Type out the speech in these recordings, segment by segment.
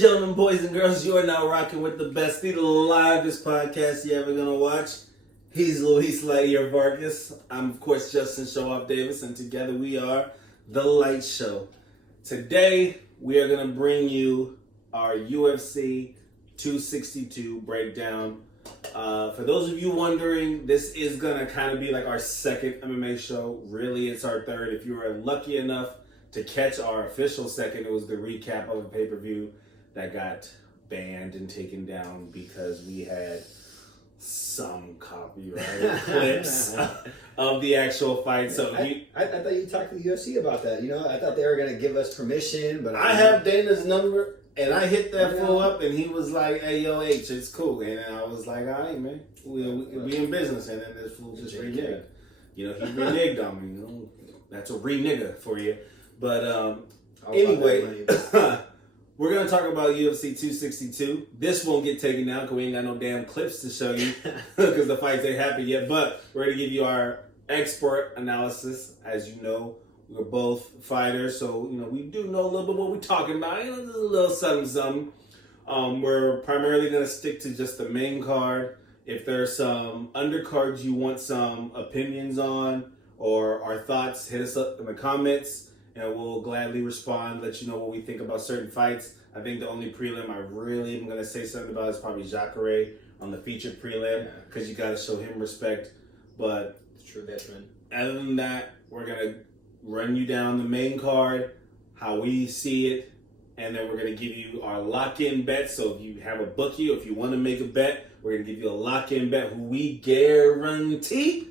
gentlemen, boys and girls, you are now rocking with the best, the livest podcast you ever gonna watch. He's Luis LightYear Vargas. I'm, of course, Justin Show Off Davis, and together we are The Light Show. Today, we are gonna bring you our UFC 262 breakdown. For those of you wondering, this is gonna kind of be like our second MMA show. Really, it's our third. If you were lucky enough to catch our official second, it was the recap of a pay-per-view that got banned and taken down because we had some copyright clips of the actual fight. So I thought you talked to the UFC about that. You know, I thought they were going to give us permission, but I have Dana's number, and I hit that fool up, and he was like, "Hey, yo, H, it's cool." And I was like, "All right, man, we in business." And then this fool just reneged. You know, he reneged on me. You know, that's a re-nigga for you. But anyway, we're going to talk about UFC 262. This won't get taken down because we ain't got no damn clips to show you because the fights ain't happened yet. But we're going to give you our expert analysis. As you know, we're both fighters, so you know we do know a little bit what we're talking about. You know, there's a little something. We're primarily going to stick to just the main card. If there's some undercards you want some opinions on or our thoughts, hit us up in the comments. And we'll gladly respond, let you know what we think about certain fights. I think the only prelim I really am going to say something about is probably Jacare on the featured prelim because you got to show him respect. But true veteran. Other than that, we're going to run you down the main card, how we see it, and then we're going to give you our lock-in bet. So if you have a bookie or if you want to make a bet, we're going to give you a lock-in bet who we guarantee.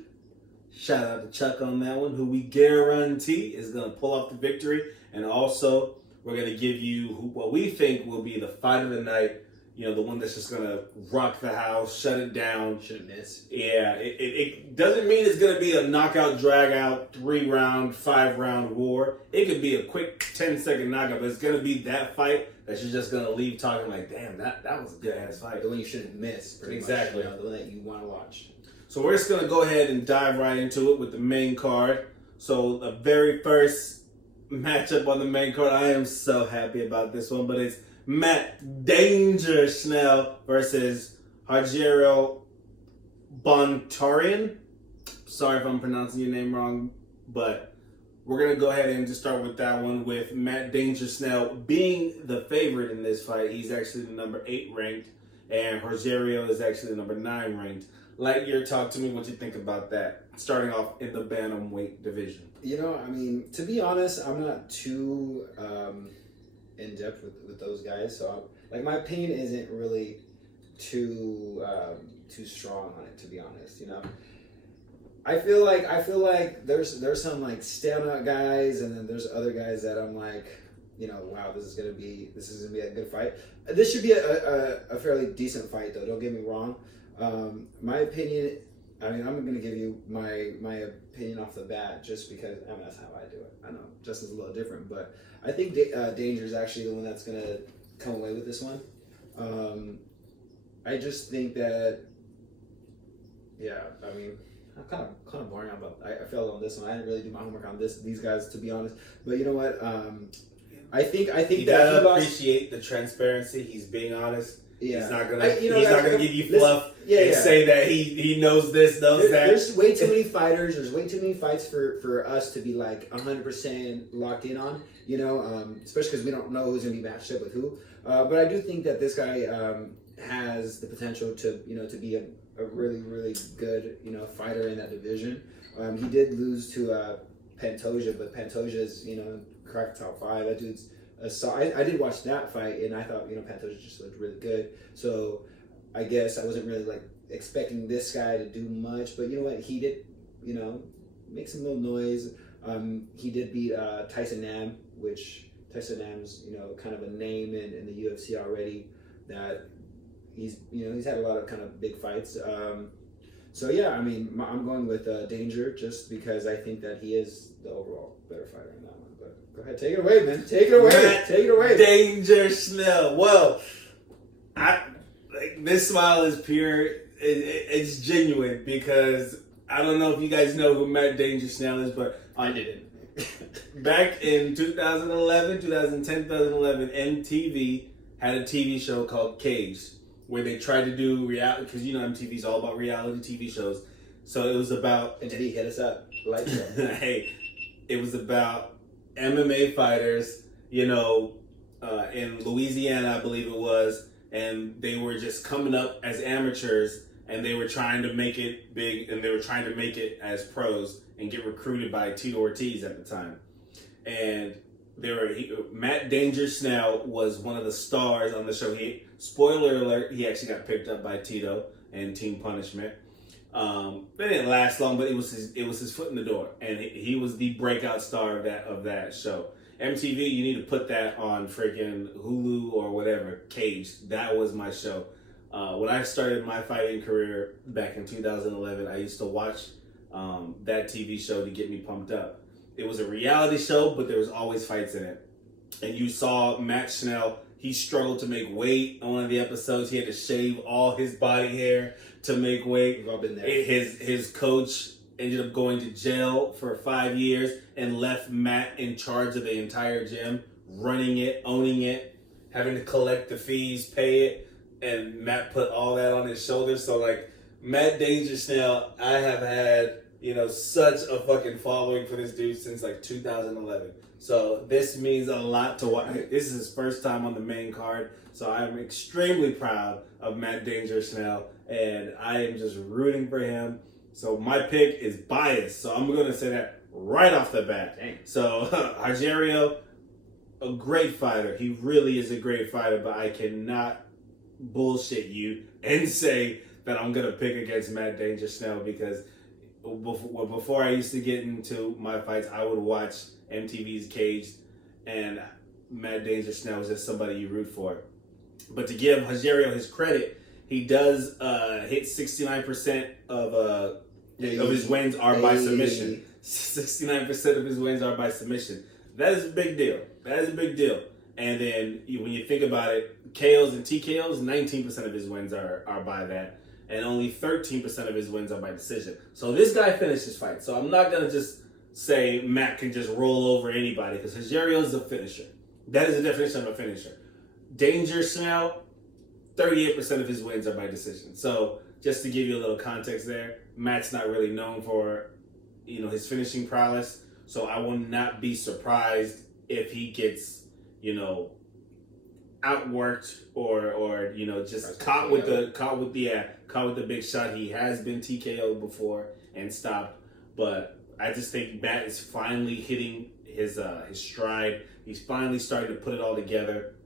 Shout out to Chuck on that one, who we guarantee is going to pull off the victory. And also, we're going to give you what we think will be the fight of the night. You know, the one that's just going to rock the house, shut it down. Shouldn't miss. Yeah, it doesn't mean it's going to be a knockout, drag-out, 3-round, 5-round war. It could be a quick 10-second knockout, but it's going to be that fight that you're just going to leave talking like, damn, that was a good-ass fight. The one you shouldn't miss, pretty exactly. much. You know, the one that you want to watch. So we're just going to go ahead and dive right into it with the main card. So the very first matchup on the main card, I am so happy about this one, but it's Matt Danger Snell versus Argero Bontarian. Sorry if I'm pronouncing your name wrong, but we're going to go ahead and just start with that one with Matt Danger Snell being the favorite in this fight. He's actually the number 8 ranked, and Argero is actually the number 9 ranked. LightYear, talk to me what you think about that, starting off in the bantamweight division. You know, I mean, to be honest, I'm not too in-depth with those guys. So, like, my opinion isn't really too strong on it, to be honest, you know. I feel like there's some, like, standout guys, and then there's other guys that I'm like, you know, wow, this is gonna be a good fight. This should be a fairly decent fight, though, don't get me wrong. My opinion, I mean, I'm going to give you my opinion off the bat just because, I mean, that's how I do it. I know Justin's a little different, but I think Danger is actually the one that's going to come away with this one. I just think that, yeah, I mean, I'm kind of boring about. I failed on this one. I didn't really do my homework on these guys, to be honest. But you know what? I think you gotta appreciate the transparency. He's being honest. Yeah. He's not gonna give you fluff and say that he knows this, knows that. There's way too many fighters. There's way too many fights for us to be like 100% locked in on. You know, especially because we don't know who's gonna be matched up with who. But I do think that this guy has the potential to be a really, really good fighter in that division. He did lose to Pantoja, but Pantoja's cracked top 5. That dude's. So I did watch that fight, and I thought Pantoja just looked really good. So I guess I wasn't really like expecting this guy to do much, but you know what? He did make some little noise. He did beat Tyson Nam, which Tyson Nam's kind of a name in the UFC already. That he's had a lot of kind of big fights. So yeah, I mean I'm going with Danger just because I think that he is the overall better fighter in that one. Go ahead, take it away, man. Take it away. Take it away. Danger Snell. Well, this smile is pure. It's genuine because I don't know if you guys know who Matt Danger Snell is, but I didn't. Back in 2010, 2011, MTV had a TV show called Caged, where they tried to do reality, because MTV's all about reality TV shows. So it was about... MTV, hit us up. Like that. Hey, it was about MMA fighters, in Louisiana, I believe it was, and they were just coming up as amateurs, and they were trying to make it big, and they were trying to make it as pros and get recruited by Tito Ortiz at the time. And Matt Danger Snell was one of the stars on the show. Spoiler alert, he actually got picked up by Tito and Team Punishment. They didn't last long, but it was his foot in the door, and he was the breakout star of that show. MTV, you need to put that on freaking Hulu or whatever. Cage, that was my show. When I started my fighting career back in 2011, I used to watch that TV show to get me pumped up. It was a reality show, but there was always fights in it. And you saw Matt Snell. He struggled to make weight on one of the episodes. He had to shave all his body hair to make weight. We've all been there. His coach ended up going to jail for 5 years and left Matt in charge of the entire gym, running it, owning it, having to collect the fees, pay it, and Matt put all that on his shoulders. So like Matt Danger Snell, I have had, such a fucking following for this dude since like 2011. So this means a lot to watch. This is his first time on the main card. So I'm extremely proud of Matt Danger Snell, and I am just rooting for him. So my pick is biased. So I'm going to say that right off the bat. Dang. So Argero, a great fighter. He really is a great fighter, but I cannot bullshit you and say that I'm going to pick against Matt Danger Snell, because before I used to get into my fights, I would watch MTV's Caged, and Matt Danger Snell was just somebody you root for. But to give Argero his credit, he does hit 69% of his wins are by submission. 69% of his wins are by submission. That is a big deal. And then when you think about it, KOs and TKOs, 19% of his wins are by that. And only 13% of his wins are by decision. So this guy finishes fights. So I'm not going to just say Matt can just roll over anybody, because Argero is a finisher. That is the definition of a finisher. Danger Snell, 38% of his wins are by decision. So just to give you a little context there, Matt's not really known for, his finishing prowess. So I will not be surprised if he gets, outworked or just caught with the big shot. He has been TKO'd before and stopped, but I just think Matt is finally hitting his stride. He's finally starting to put it all together.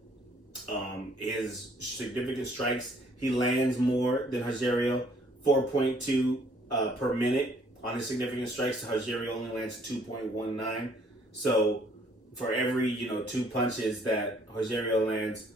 His significant strikes, he lands more than Argero, 4.2 per minute on his significant strikes. Argero only lands 2.19. So for every 2 punches that Argero lands,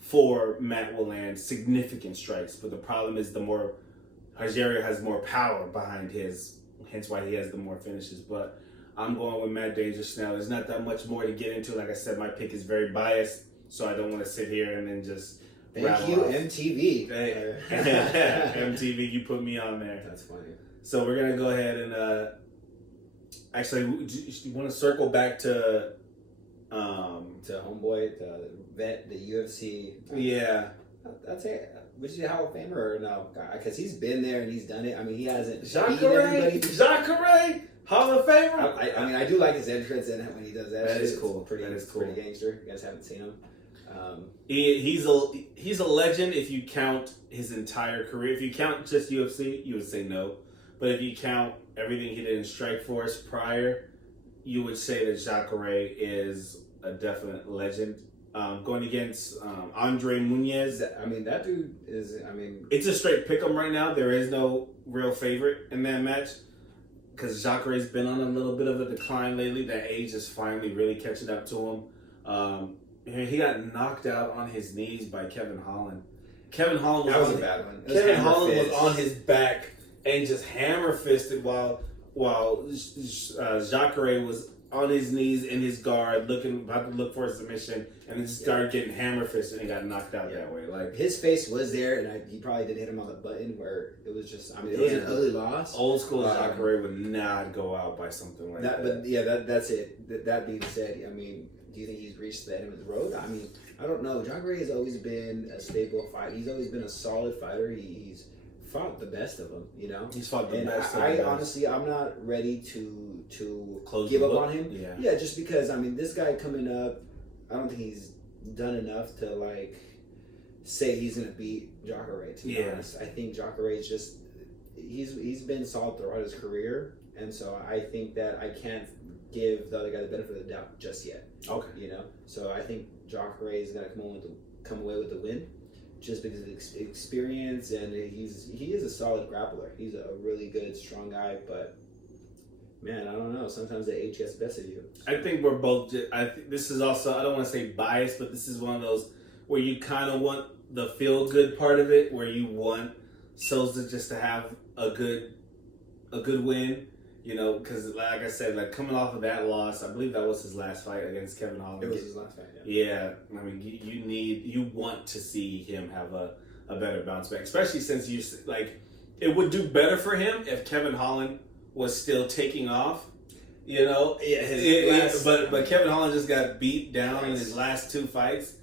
4 Matt will land significant strikes. But the problem is Argero has more power behind his, hence why he has the more finishes. But I'm going with Matt Danger Snell. There's not that much more to get into. Like I said, my pick is very biased, so I don't want to sit here and then just Thank you, off. MTV. Hey. MTV, you put me on there. That's funny. So we're gonna go ahead and actually, you want to circle back to homeboy, the vet, the UFC. Yeah, that's it. Was he a Hall of Famer or no? Because he's been there and he's done it. I mean, he hasn't Jacare, Hall of Famer. I mean, I do like his entrance and when he does that. That is cool. Pretty gangster. You guys haven't seen him. He's a legend if you count his entire career. If you count just UFC, you would say no. But if you count everything he did in Strikeforce prior, you would say that Jacare is a definite legend. Going against Andre Muniz. I mean, that dude is, it's a straight pick 'em right now. There is no real favorite in that match, because Jacare's been on a little bit of a decline lately. That age is finally really catching up to him. He got knocked out on his knees by Kevin Holland. Kevin Holland was a bad one. Kevin Holland was on his back and just hammer fisted while Jacare was on his knees in his guard, about to look for a submission, and then started getting hammer fisted and got knocked out that way. Like his face was there, and he probably did hit him on the button where it was just. I mean, it was an ugly loss. Old school Jacare would not go out by something like that. But yeah, that's it. That being said, I mean, do you think he's reached the end of the road? I mean, I don't know. Jacare has always been a staple fighter. He's always been a solid fighter. He's fought the best of them, you know. He's fought the and best. Honestly, I'm not ready to close give the up book. on him. Yeah, just because I mean, this guy coming up, I don't think he's done enough to like say he's gonna beat Jacare. To be honest, I think Jacare is just he's been solid throughout his career, and so I think that I can't give the other guy the benefit of the doubt just yet. Okay, you know, so I think Jacare is gonna come away with the win. Just because of experience, and he is a solid grappler. He's a really good, strong guy, but man, I don't know. Sometimes the age gets the best of you. So. I think we're both. I think this is also. I don't want to say biased, but this is one of those where you kind of want the feel good part of it, where you want Souza just to have a good win. You know, because like I said, like coming off of that loss, I believe that was his last fight against Kevin Holland. It was his last fight. Yeah, I mean, you want to see him have a better bounce back, especially since you like it would do better for him if Kevin Holland was still taking off. You know, but Kevin Holland just got beat down in his last two fights.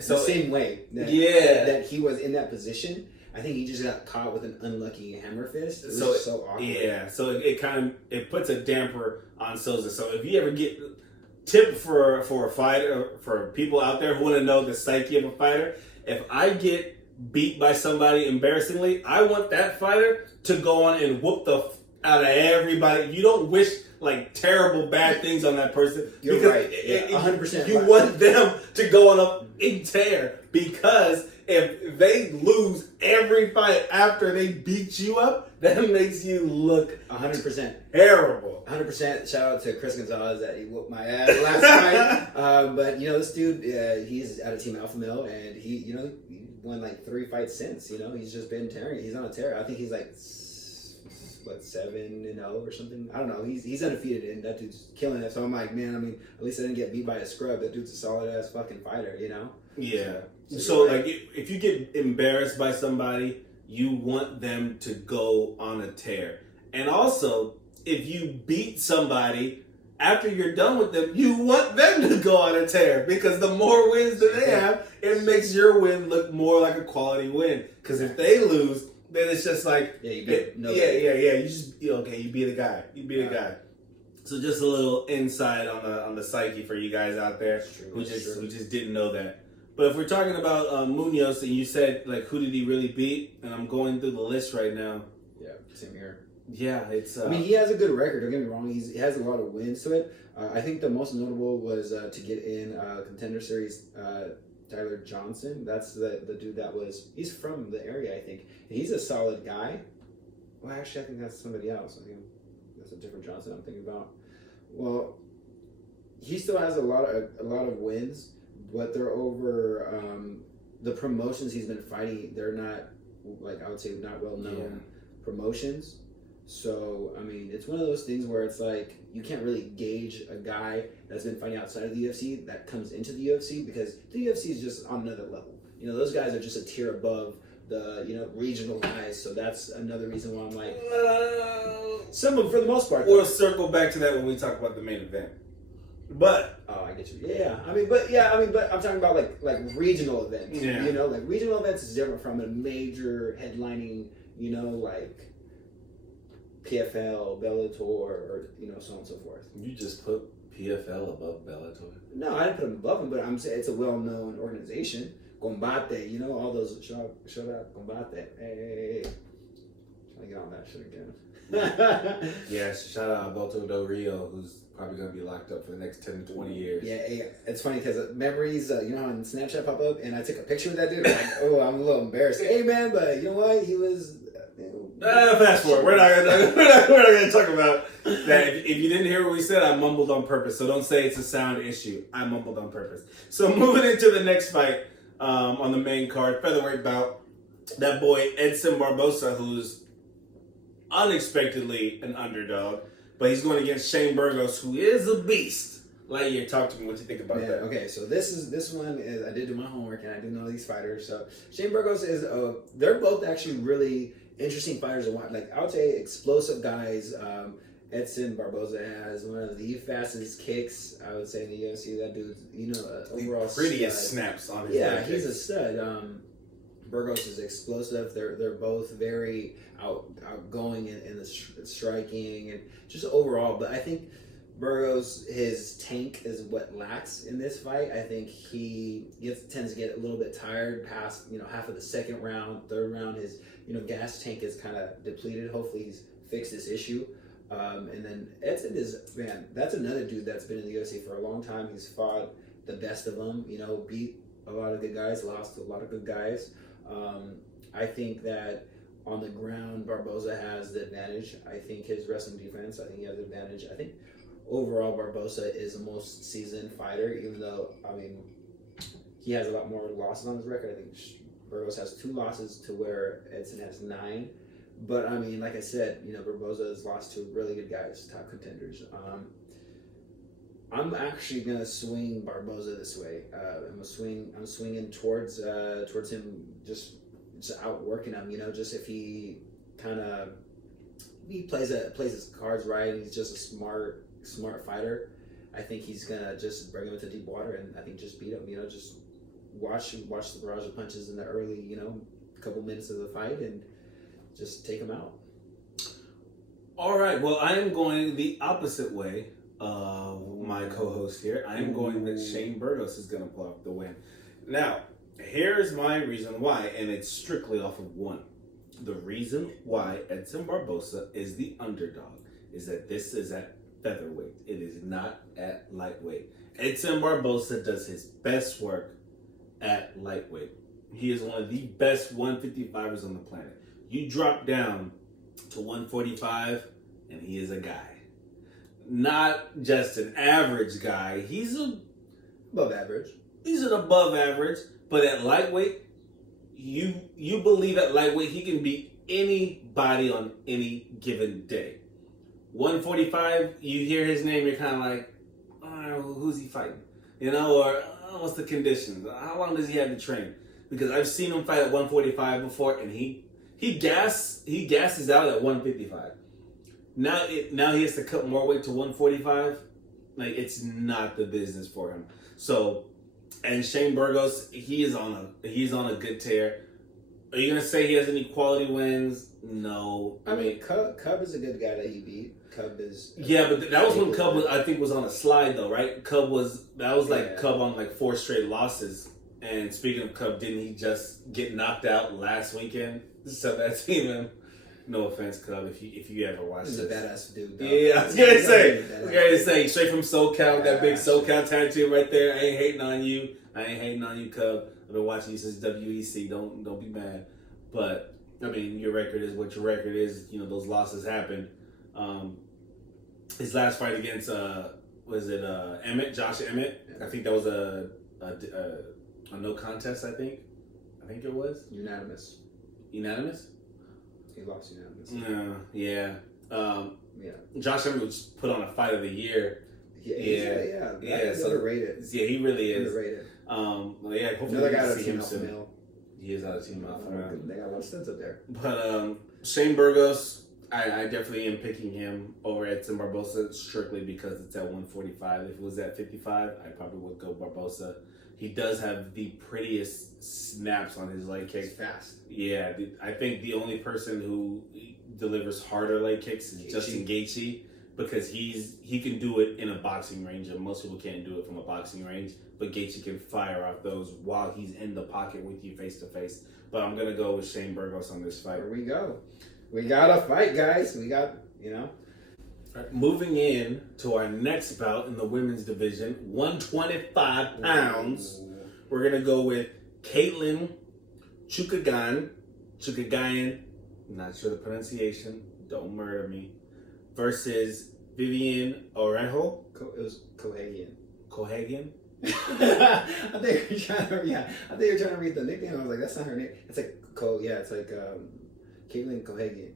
So the same way that he was in that position. I think he just got caught with an unlucky hammer fist. It was so awkward. Yeah, so it puts a damper on Souza. So if you ever get tip for a fighter, for people out there who want to know the psyche of a fighter, if I get beat by somebody embarrassingly, I want that fighter to go on and whoop the out of everybody. You don't wish like terrible bad things on that person. You're right. 100%. You want them to go on a big tear, because if they lose every fight after they beat you up, that makes you look 100% terrible. 100%. Shout out to Chris Gonzalez that he whooped my ass last fight. But you know, this dude, he's out of Team Alpha Male, and he won like 3 fights since. You know, he's just been tearing. He's on a tear. I think he's like 7-0 or something. I don't know. He's undefeated, and that dude's killing it. So I'm like, man, I mean, at least I didn't get beat by a scrub. That dude's a solid ass fucking fighter, you know? Yeah. So like, if you get embarrassed by somebody, you want them to go on a tear. And also, if you beat somebody after you're done with them, you want them to go on a tear, because the more wins that they have, it makes your win look more like a quality win. Because if they lose, then it's just like, you beat you be the guy. You be the guy. So just a little insight on the psyche for you guys out there who just didn't know that. But if we're talking about Munoz, and you said like who did he really beat, and I'm going through the list right now. Yeah, same here. Yeah, it's. I mean, he has a good record. Don't get me wrong. He has a lot of wins to it. I think the most notable was to get in Contender Series. Tyler Johnson, that's the dude that he's from the area, I think. And he's a solid guy. Well, actually, I think that's somebody else. I think that's a different Johnson I'm thinking about. Well, he still has a lot of wins, but they're over the promotions he's been fighting. They're not, like, I would say, not well-known promotions. So, I mean, it's one of those things where it's like you can't really gauge a guy that's been fighting outside of the UFC that comes into the UFC, because the UFC is just on another level. You know, those guys are just a tier above the, regional guys. So that's another reason why I'm like, some of them for the most part. We'll circle back to that when we talk about the main event. But I get you. Yeah, but I'm talking about like regional events. Yeah. You know, like regional events is different from a major headlining, like PFL, Bellator, or so on and so forth. You just put PFL above Bellator? No, I didn't put them above them, but I'm saying it's a well-known organization. Combate, all those shout out Combate. Hey. Trying to get on that shit again. Yeah, shout out Alberto Del Rio, who's probably going to be locked up for the next 10 to 20 years. Yeah, it's funny because memories, how on Snapchat pop up, and I took a picture with that dude. I'm like, I'm a little embarrassed. Hey, man, but you know what? He was... fast forward. We're not gonna talk about that. If you didn't hear what we said, I mumbled on purpose. So don't say it's a sound issue. I mumbled on purpose. So moving into the next fight on the main card, featherweight bout. That boy Edson Barbosa, who's unexpectedly an underdog, But he's going against Shane Burgos, who is a beast. LightYear, talk to me. What you think about that? Okay, so this one is, I did do my homework and I do know these fighters. So Shane Burgos is they're both actually really interesting fighters to watch. Like I would say explosive guys. Edson Barbosa has one of the fastest kicks I would say in the UFC. That dude's overall the prettiest snaps on his leg he's a stud. Burgos is explosive. They're both very outgoing in the striking and just overall. But I think Burgos, his tank is what lacks in this fight. I think he tends to get a little bit tired past half of the second round, third round. His gas tank is kind of depleted. Hopefully he's fixed this issue. And then Edson that's another dude that's been in the UFC for a long time. He's fought the best of them. Beat a lot of good guys, lost to a lot of good guys. I think that on the ground, Barbosa has the advantage. I think his wrestling defense, I think he has the advantage. I think overall, Barbosa is the most seasoned fighter, even though, he has a lot more losses on his record. I think Burgos has 2 losses to where Edson has 9. But, like I said, Barbosa has lost to really good guys, top contenders. I'm actually going to swing Barbosa this way. I'm swinging towards him, just outworking him, just if he kind of plays his cards right and he's just a smart fighter. I think he's gonna just bring him into deep water and I think just beat him. Just watch the barrage of punches in the early couple minutes of the fight and just take him out. All right. Well, I am going the opposite way of my co-host here. I am going that Shane Burgos is gonna pull off the win. Now, here's my reason why, and it's strictly off of one. The reason why Edson Barbosa is the underdog is that this is at featherweight. It is not at lightweight. Edson Barbosa does his best work at lightweight. He is one of the best 155ers on the planet. You drop down to 145 and he is a guy. Not just an average guy. He's above average. He's an above average, but at lightweight, you believe at lightweight he can beat anybody on any given day. 145, you hear his name, you're kind of like, oh, who's he fighting? Or what's the conditions? How long does he have to train? Because I've seen him fight at 145 before, and he gasses out at 155. Now he has to cut more weight to 145. Like, it's not the business for him. So, and Shane Burgos, he's on a good tear. Are you gonna say he has any quality wins? No. Cub is a good guy that he beat. Cub is but that was when Cub was on a slide though, right? Cub on 4 straight losses. And speaking of Cub, didn't he just get knocked out last weekend? So that's even. No offense, Cub, if you ever watch this. He's a badass dude, though. Yeah, I was gonna say, straight from SoCal, that big SoCal tattoo right there. I ain't hating on you, Cub. I've been watching you since WEC. Don't be mad. But, your record is what your record is. Those losses happen. His last fight against, Emmett, Josh Emmett? Yeah. I think that was a no contest, I think it was. Unanimous? He lost unanimous. Yeah. Josh Emmett was put on a fight of the year. Yeah. He's underrated. Yeah, he really is. Underrated. Hopefully another guy out of see Team him soon. Male. He is out of Team Alpha Male. They got a lot of stunts up there. But Shane Burgos, I definitely am picking him over Edson Barbosa strictly because it's at 145. If it was at 55, I probably would go Barbosa. He does have the prettiest snaps on his leg kicks. He's fast. Yeah, I think the only person who delivers harder leg kicks is Justin Gaethje because he can do it in a boxing range, and most people can't do it from a boxing range. But Gaethje can fire off those while he's in the pocket with you face to face. But I'm gonna go with Shane Burgos on this fight. Here we go. We got a fight, guys. We got Right, moving in to our next bout in the women's division, 125 pounds. We're going to go with Caitlin Chukagian, not sure the pronunciation, don't murder me, versus Vivian Orejo. It was Cohagian. Cohagian? I think you're trying to read the nickname. I was like, that's not her name. It's like Caitlin Cohagian.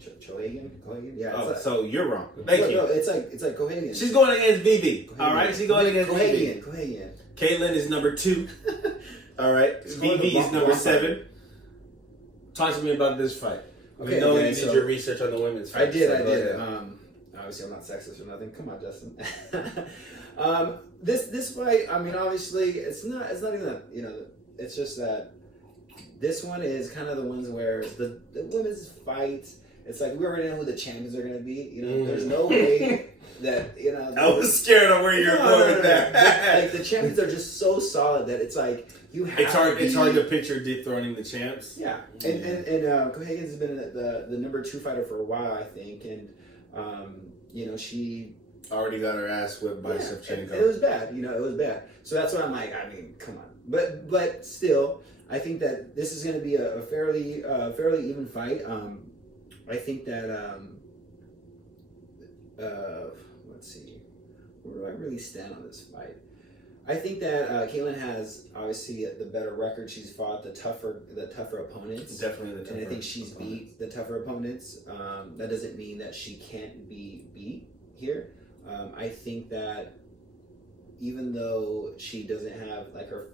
Chohagan? Yeah. Oh, like, so you're wrong. Thank you. No, it's like Cohagan. She's going against Vivi. All right, she's going against Vivi. Cohagan. Caitlin is number 2. All right, Vivi is number 7. Talk to me about this fight. Okay, we know you did your research on the women's fight. I did. Obviously, I'm not sexist or nothing. Come on, Justin. This fight, I mean, obviously, it's not even that, it's just that this one is kind of the ones where the women's fights, it's like we already know who the champions are going to be. There's no way that, I was scared of where you're going with that. Like, the champions are just so solid that it's like, you have It's hard to picture dethroning the champs. Yeah. And Cohagen's been the number 2 fighter for a while, I think. And, she already got her ass whipped by Shevchenko. It was bad. It was bad. So that's why I'm like, I mean, come on. But still, I think that this is going to be a fairly even fight. I think that let's see, where do I really stand on this fight? I think that Caitlin has obviously the better record. She's fought the tougher opponents. Definitely the tougher. And I think she's beat the tougher opponents. That doesn't mean that she can't be beat here. I think that even though she doesn't have, like, her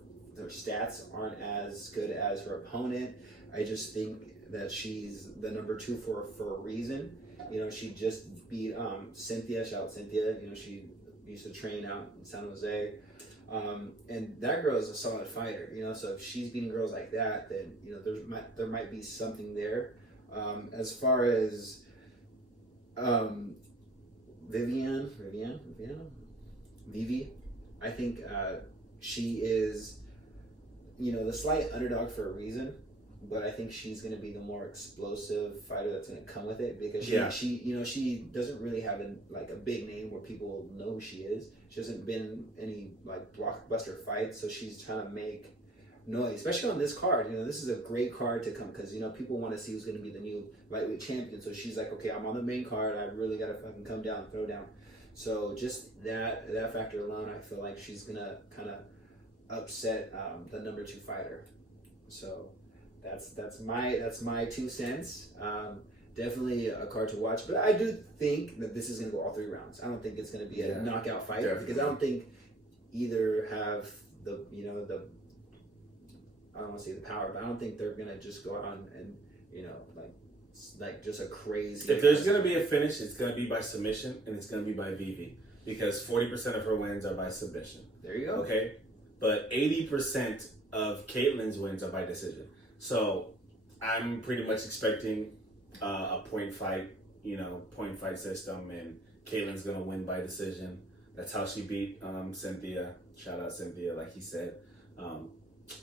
stats aren't as good as her opponent, I just think that she's the number 2 for a reason. She just beat Cynthia. Shout out Cynthia. She used to train out in San Jose. And that girl is a solid fighter, so if she's beating girls like that, then, there might be something there. As far as Vivi, I think she is, the slight underdog for a reason, but I think she's going to be the more explosive fighter that's going to come with it, because she doesn't really have a big name where people know who she is. She hasn't been in any blockbuster fights, so she's trying to make noise, especially on this card. This is a great card to come, because people want to see who's going to be the new lightweight champion. So she's like, okay, I'm on the main card. I really got to fucking come down, throw down. So just that factor alone, I feel like she's gonna kind of upset the number 2 fighter. So that's my 2 cents. Definitely a card to watch, but I do think that this is gonna go all 3 rounds. I don't think it's gonna be a knockout fight, because I don't think either have the I don't want to say the power, but I don't think they're gonna just go on and like just a crazy. If there's gonna be a finish, it's gonna be by submission, and it's gonna be by Vivi, because 40% of her wins are by submission. There you go. Okay, but 80% of Caitlin's wins are by decision. So I'm pretty much expecting a point fight system, and Caitlin's gonna win by decision. That's how she beat Cynthia. Shout out Cynthia, like he said.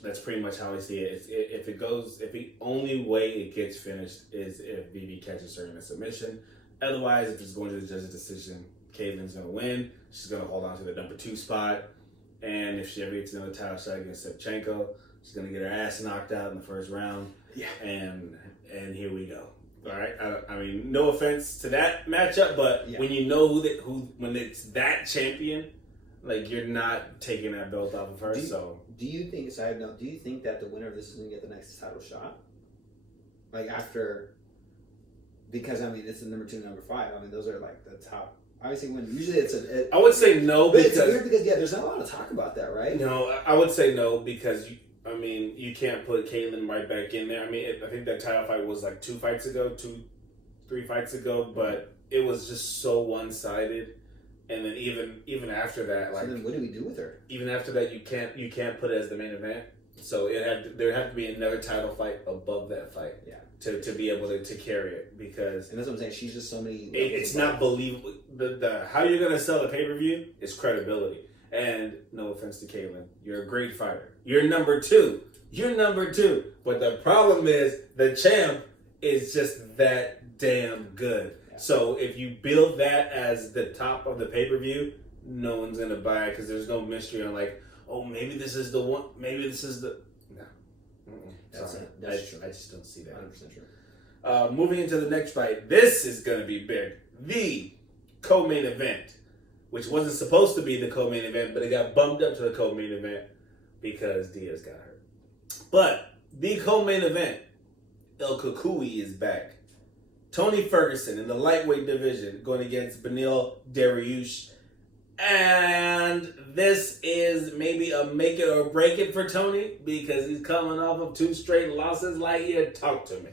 That's pretty much how I see it. If the only way it gets finished is if Vivi catches her in a submission. Otherwise, if it's going to the judge's decision, Caitlin's going to win. She's going to hold on to the number 2 spot. And if she ever gets another title shot against Shevchenko, she's going to get her ass knocked out in the first round. Yeah. And here we go. All right. I mean, no offense to that matchup, but when you know when it's that champion, like, you're not taking that belt off of her. Do you think, side note, do you think that the winner of this is going to get the next title shot? Like, after, because, I mean, it's the number 2, number 5. I mean, those are, like, the top. Obviously, usually it's I would say no, but because... it's weird because, there's not a lot of talk about that, right? No, I would say no, because, you can't put Caitlin right back in there. I mean, I think that title fight was, like, 3 fights ago, but it was just so one-sided. And then even after that, like, so then what do we do with her? Even after that, you can't put it as the main event. So there had to be another title fight above that fight. Yeah. To be able to carry it, because, and that's what I'm saying. She's just so many. It's not believable. The how you're gonna sell a pay-per-view is credibility. And no offense to Caitlin, you're a great fighter. You're number 2. But the problem is the champ is just that damn good. So if you build that as the top of the pay-per-view, no one's going to buy it, because there's no mystery on, like, oh, maybe this is the one, maybe this is the... No. That's true. I just don't see that. 100% true. Moving into the next fight, this is going to be big. The co-main event, which wasn't supposed to be the co-main event, but it got bumped up to the co-main event because Diaz got hurt. But the co-main event, El Kukui is back. Tony Ferguson in the lightweight division going against Beneil Dariush. And this is maybe a make it or break it for Tony because he's coming off of 2 straight losses. LightYear, talk to me.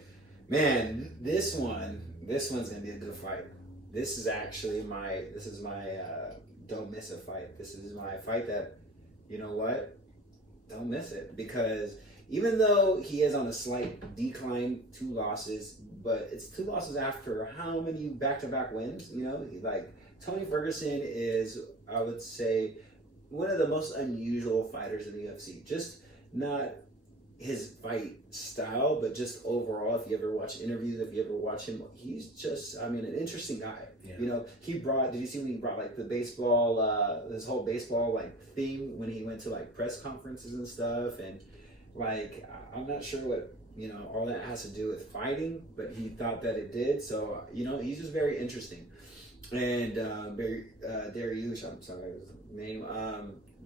Man, this one's gonna be a good fight. This is my don't miss it fight. This is my fight that, you know what, don't miss it, because even though he is on a slight decline, 2 losses, but it's 2 losses after how many back-to-back wins? You know, like Tony Ferguson is, I would say, one of the most unusual fighters in the UFC. Just not his fight style, but just overall, if you ever watch interviews, if you ever watch him, he's just, I mean, an interesting guy. Yeah. You know, did you see when he brought like the baseball, this whole baseball like thing when he went to like press conferences and stuff, and like, I'm not sure what, you know, all that has to do with fighting, but he thought that it did. So, you know, he's just very interesting. And Dariush, I'm sorry, his name.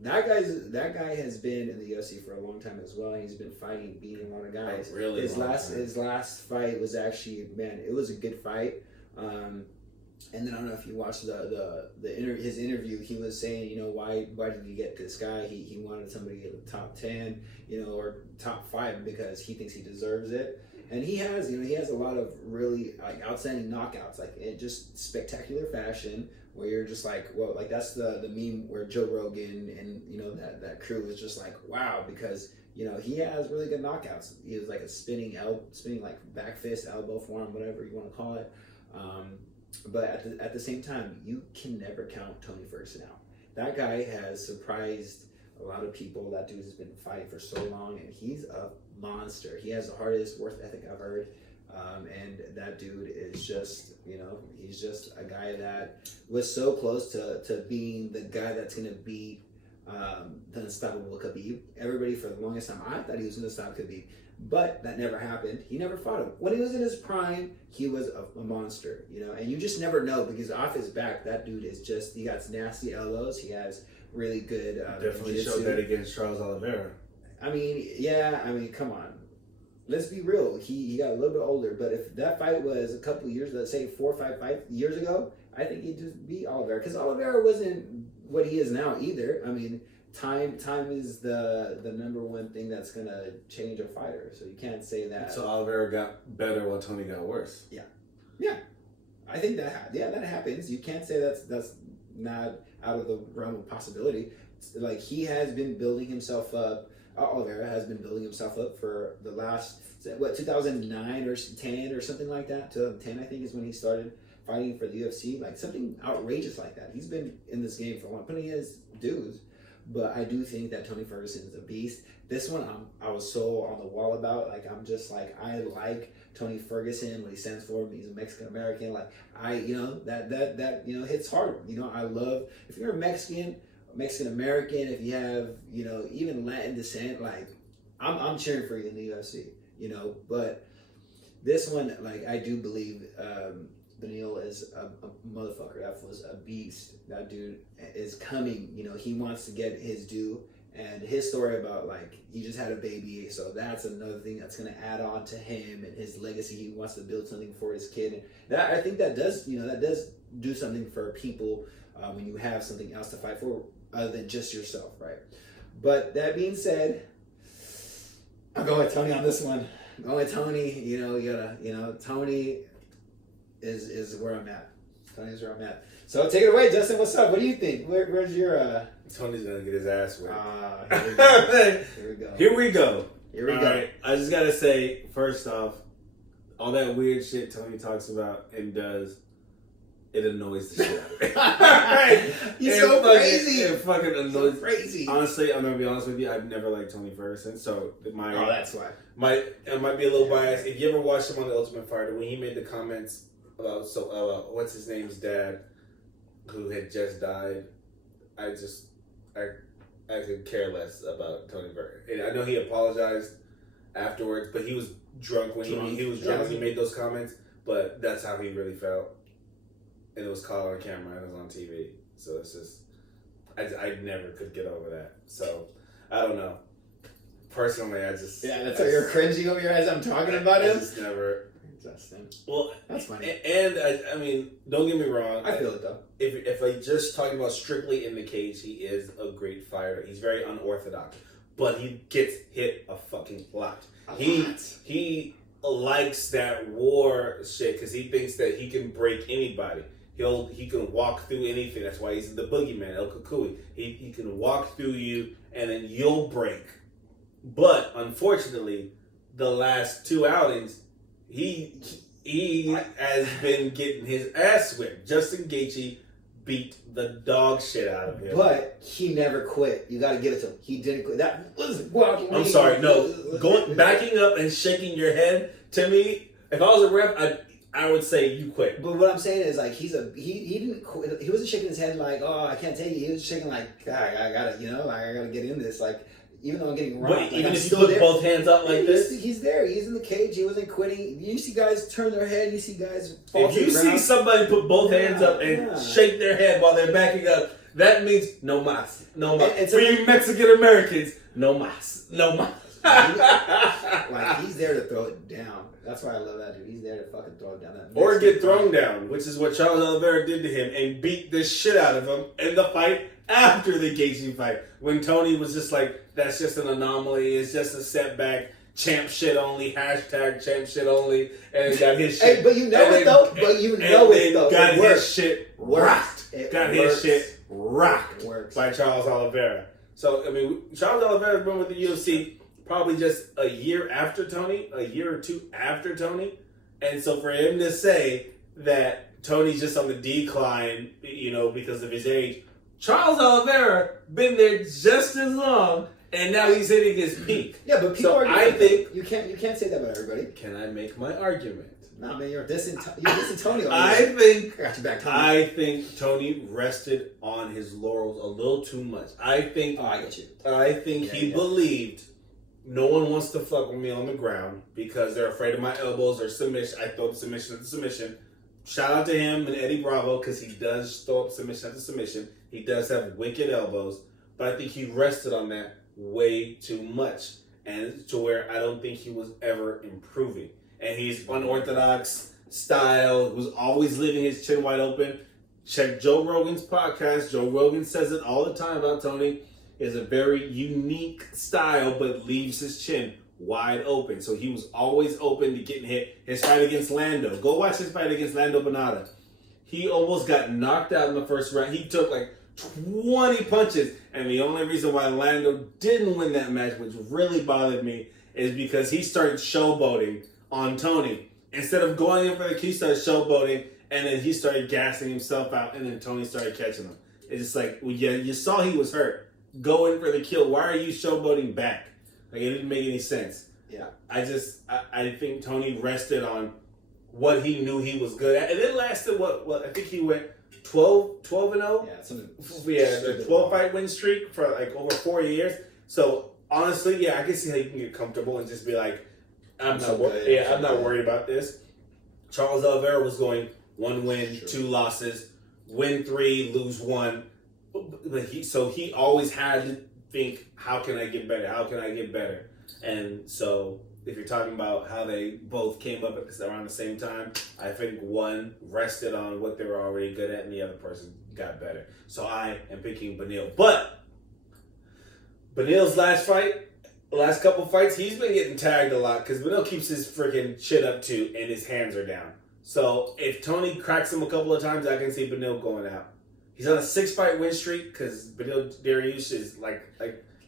That guy has been in the UFC for a long time as well. He's been fighting, beating a lot of guys. Really, his last fight was actually, man, it was a good fight. And then I don't know if you watched his interview. He was saying, you know, why did he get this guy? He wanted somebody in the top 10, you know, or top 5 because he thinks he deserves it. And he has a lot of really like outstanding knockouts, like in just spectacular fashion, where you're just like, well, like that's the meme where Joe Rogan and, you know, that crew is just like, wow, because, you know, he has really good knockouts. He has like a spinning like back fist, elbow forearm, whatever you want to call it. But at the same time, you can never count Tony Ferguson out. That guy has surprised a lot of people. That dude has been fighting for so long, and he's a monster. He has the hardest work ethic I've heard. And that dude is just, you know, he's just a guy that was so close to being the guy that's going to beat the unstoppable Khabib. Everybody for the longest time, I thought he was going to stop Khabib. But that never happened. He never fought him. When he was in his prime, he was a monster, you know, and you just never know because off his back, that dude is just, he got nasty elbows. He has really good definitely jiu-jitsu. Showed that against Charles Oliveira. I mean, come on. Let's be real. He got a little bit older, but if that fight was a couple of years, let's say 4 or 5 years ago, I think he'd just beat Oliveira. Because Oliveira wasn't what he is now either. I mean, time is the number one thing that's going to change a fighter. So you can't say that. So Oliveira got better while Tony got worse. Yeah. I think that happens. You can't say that's not out of the realm of possibility. Like, he has been building himself up. Oliveira has been building himself up for the last, 2009 or 10 or something like that. 2010, I think, is when he started fighting for the UFC. Like, something outrageous like that. He's been in this game for a long time. He has dudes. But I do think that Tony Ferguson is a beast. This one, I was so on the wall about. Like, I'm just like, I like Tony Ferguson, what he stands for. He's a Mexican American. Like, you know, that you know, hits hard. You know, I love, if you're a Mexican American, if you have, you know, even Latin descent, like, I'm cheering for you in the UFC, you know. But this one, like, I do believe Beneil is a motherfucker. That was a beast. That dude is coming. You know, he wants to get his due. And his story about, like, he just had a baby, so that's another thing that's going to add on to him and his legacy. He wants to build something for his kid. And that, I think that does, you know, that does do something for people when you have something else to fight for other than just yourself, right? But that being said, I'm going with Tony on this one. I'm going with Tony. You know, you gotta, you know, Tony is where I'm at. Tony's where I'm at. So take it away, Justin. What's up? What do you think? Where's your Tony's gonna get his ass whipped. Here we go. Here we go. Right. I just gotta say, first off, all that weird shit Tony talks about and does, it annoys the shit out of me. Right? He's so crazy. It fucking annoys. So crazy. Honestly, I'm gonna be honest with you. I've never liked Tony Ferguson, so that's why. It might be a little biased. If you ever watched him on The Ultimate Fighter, when he made the comments about what's his name's dad, who had just died, I could care less about Tony Ferguson. And I know he apologized afterwards, but he was drunk when he was drunk when he made those comments. But that's how he really felt, and it was caught on camera and it was on TV. So it's just, I never could get over that. So I don't know. Personally, that's why you're cringing over your eyes. I'm talking about him. Just never. Justin. Well, that's funny. And I mean, don't get me wrong. I feel it though. If I just talking about strictly in the cage, he is a great fighter. He's very unorthodox, but he gets hit a fucking lot. He likes that war shit because he thinks that he can break anybody. He can walk through anything. That's why he's the boogeyman, El Kukui. He can walk through you and then you'll break. But unfortunately, the last 2 outings, he has been getting his ass whipped. Justin Gaethje beat the dog shit out of him. But he never quit. You got to give it to him. He didn't quit. That was I'm sorry. No, backing up and shaking your head to me. If I was a ref, I would say you quit. But what I'm saying is like he didn't quit. He wasn't shaking his head like, oh, I can't take it. He was shaking like, God, I gotta get in this. Like, even though I'm getting robbed, like, even if you put both hands up like this, he's there. He's in the cage. He wasn't quitting. You see guys turn their head. You see guys fall if to you the ground. see somebody put both hands up and shake their head while they're backing up, that means no mas, no mas. And for you Mexican Americans, no mas, no mas. Like he's there to throw it down. That's why I love that dude. He's there to fucking throw it down. Or get thrown down, which is what Charles Oliveira did to him, and beat the shit out of him in the fight after the Gaethje fight. When Tony was just like, that's just an anomaly, it's just a setback, champ shit only, hashtag champ shit only, and got his shit. Hey, but you know it though. Got his shit rocked. Got his shit rocked by Charles Oliveira. So, I mean, Charles Oliveira's been with the UFC probably just a year after Tony, a year or two after Tony. And so for him to say that Tony's just on the decline, because of his age, Charles Oliveira been there just as long, and now he's hitting his peak. Yeah, but people I think you can't say that about everybody. Can I make my argument? Nah, man, you're dissing Tony. I think Tony rested on his laurels a little too much. I get you. I think he believed no one wants to fuck with me on the ground because they're afraid of my elbows or submission. I throw up submission after submission. Shout out to him and Eddie Bravo because he does throw up submission after submission. He does have wicked elbows, but I think he rested on that way too much, and to where I don't think he was ever improving. And he's unorthodox style, was always leaving his chin wide open. Check Joe Rogan's podcast. Joe Rogan says it all the time about Tony. Is a very unique style, but leaves his chin wide open. So he was always open to getting hit. His fight against Lando. Go watch his fight against Lando Bonata. He almost got knocked out in the first round. He took like 20 punches. And the only reason why Lando didn't win that match, which really bothered me, is because he started showboating on Tony. Instead of going in for the kill, he started showboating, and then he started gassing himself out, and then Tony started catching him. It's just like, well, yeah, you saw he was hurt. Go in for the kill. Why are you showboating back? Like, it didn't make any sense. Yeah. I think Tony rested on what he knew he was good at. And it lasted, I think he went 12-0? Yeah, something. Yeah, the 12-fight win streak for like over 4 years. So, honestly, yeah, I can see how you can get comfortable and just be like, I'm not worried about this. Charles Oliveira was going 1 win, 2 losses, win 3, lose 1. But he always had to think, how can I get better? How can I get better? And so if you're talking about how they both came up around the same time, I think one rested on what they were already good at and the other person got better. So I am picking Beneil. But Beneil's last couple fights, he's been getting tagged a lot because Beneil keeps his freaking shit up too and his hands are down. So if Tony cracks him a couple of times, I can see Beneil going out. He's on a 6-fight win streak because Beneil Dariush is like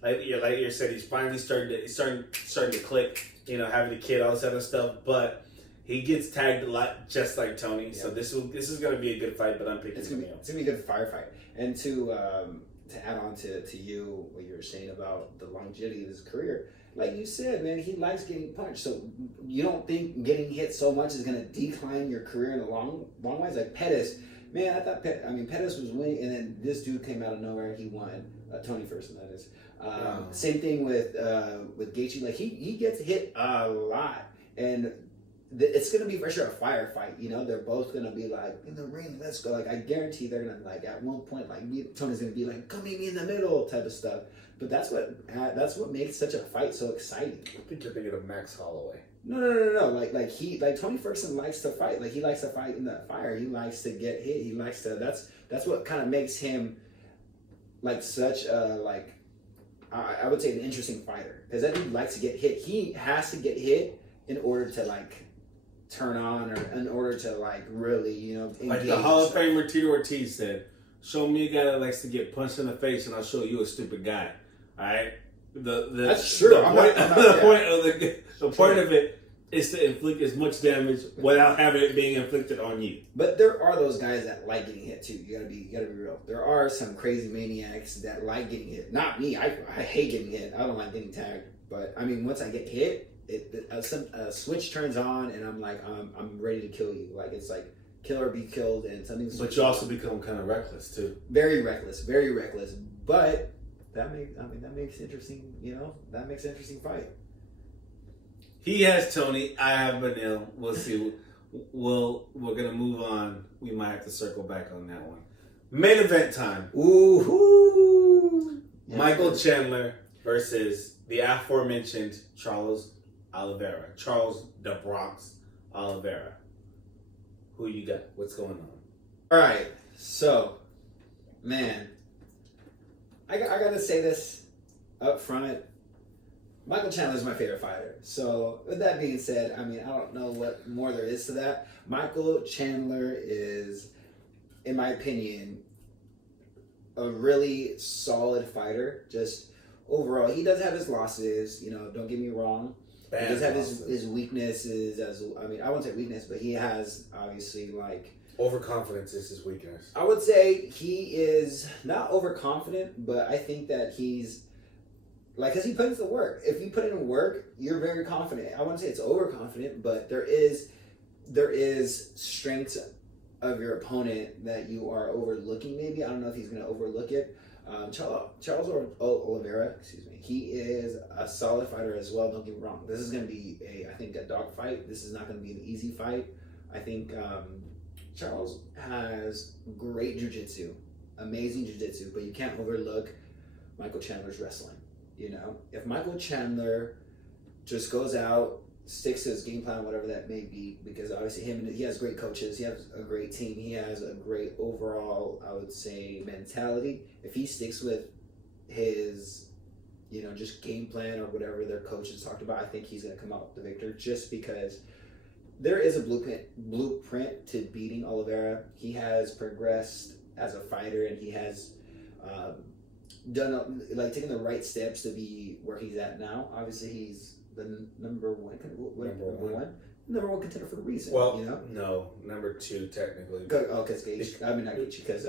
LightYear said, he's finally starting to click, having a kid, all this other stuff. But he gets tagged a lot, just like Tony. Yeah. So this is going to be a good fight, but I'm picking Beneil. It's going to be a good firefight. And to add on to you, what you were saying about the longevity of his career, like you said, man, he likes getting punched. So you don't think getting hit so much is going to decline your career in the long ways? Like Pettis. Man, I thought Pettis was winning, and then this dude came out of nowhere and he won. Tony Ferguson, that is. Same thing with Gaethje. Like he gets hit a lot, and it's gonna be for sure a firefight. They're both gonna be like in the ring. Let's go. Like I guarantee they're gonna like at one point like Tony's gonna be like, come meet me in the middle type of stuff. But that's what makes such a fight so exciting. I think you're thinking of Max Holloway. No. Like Tony Ferguson likes to fight. Like he likes to fight in the fire. He likes to get hit. He likes to. That's what kind of makes him like such a like. I would say an interesting fighter because that dude likes to get hit. He has to get hit in order to like turn on or in order to like really like the Hall of Famer Tito Ortiz said, "Show me a guy that likes to get punched in the face, and I'll show you a stupid guy." All right. That's true. The point of it is to inflict as much damage without having it being inflicted on you. But there are those guys that like getting hit too. You gotta be real. There are some crazy maniacs that like getting hit. Not me. I hate getting hit. I don't like getting tagged. But I mean, once I get hit, a switch turns on, and I'm like, I'm ready to kill you. Like it's like kill or be killed, and something's. But you also become kind of reckless too. Very reckless. But that makes interesting. That makes an interesting fight. He has Tony. I have Benil. We'll see. We're gonna move on. We might have to circle back on that one. Main event time. Ooh. Michael Chandler versus the aforementioned Charles Oliveira. Charles the Bronx Oliveira. Who you got? What's going on? All right. So, man, I gotta say this up front. Michael Chandler is my favorite fighter. So, with that being said, I mean, I don't know what more there is to that. Michael Chandler is, in my opinion, a really solid fighter. Just overall, he does have his losses. Don't get me wrong. He does have his weaknesses. I wouldn't say weakness, but he has obviously like overconfidence is his weakness. I would say he is not overconfident, but I think that he's. Like, because he puts in the work. If you put in work, you're very confident. I wouldn't say it's overconfident, but there is strengths of your opponent that you are overlooking. Maybe I don't know if he's going to overlook it. Charles Oliveira, excuse me. He is a solid fighter as well. Don't get me wrong. This is going to be I think a dog fight. This is not going to be an easy fight. I think Charles has great jiu-jitsu, amazing jiu-jitsu, but you can't overlook Michael Chandler's wrestling. If Michael Chandler just goes out, sticks to his game plan, whatever that may be, because obviously he has great coaches, he has a great team, he has a great overall, I would say, mentality. If he sticks with his, just game plan or whatever their coaches talked about, I think he's going to come out the victor just because there is a blueprint to beating Oliveira. He has progressed as a fighter, and he has taking the right steps to be where he's at now. Obviously, he's the number one contender for a reason. Well, no, number 2 technically. Because Gage. I mean, not Gage. Because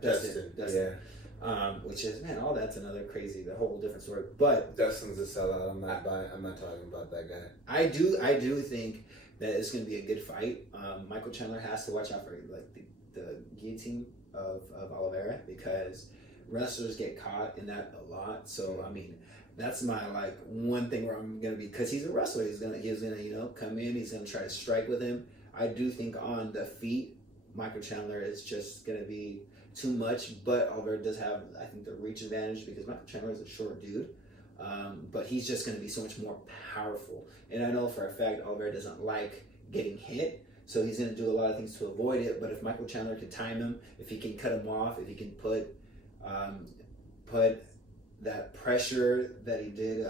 Dustin. Yeah. Which is all that's another crazy, the whole different story. But Dustin's a sellout. I'm not talking about that guy. I do think that it's going to be a good fight. Michael Chandler has to watch out for the guillotine of Oliveira because wrestlers get caught in that a lot. So I mean, that's my one thing where I'm gonna be, because he's a wrestler. He's gonna come in. He's gonna try to strike with him. I do think on the feet, Michael Chandler is just gonna be too much. But Oliveira does have, I think, the reach advantage because Michael Chandler is a short dude. But he's just gonna be so much more powerful. And I know for a fact Oliveira doesn't like getting hit. So he's gonna do a lot of things to avoid it. But if Michael Chandler can time him, if he can cut him off, if he can put that pressure that he did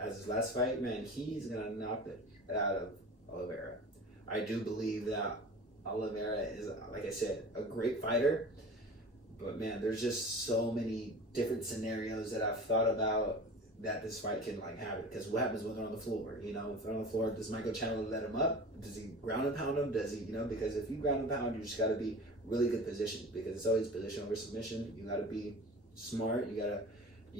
as his last fight, man, he's gonna knock it out of Oliveira. I do believe that Oliveira is, like I said, a great fighter, but man, there's just so many different scenarios that I've thought about that this fight can have it. Because what happens when they're on the floor? If they're on the floor, does Michael Chandler let him up? Does he ground and pound him? Does he? Because if you ground and pound, you just got to be really good position, because it's always position over submission. You got to be smart. You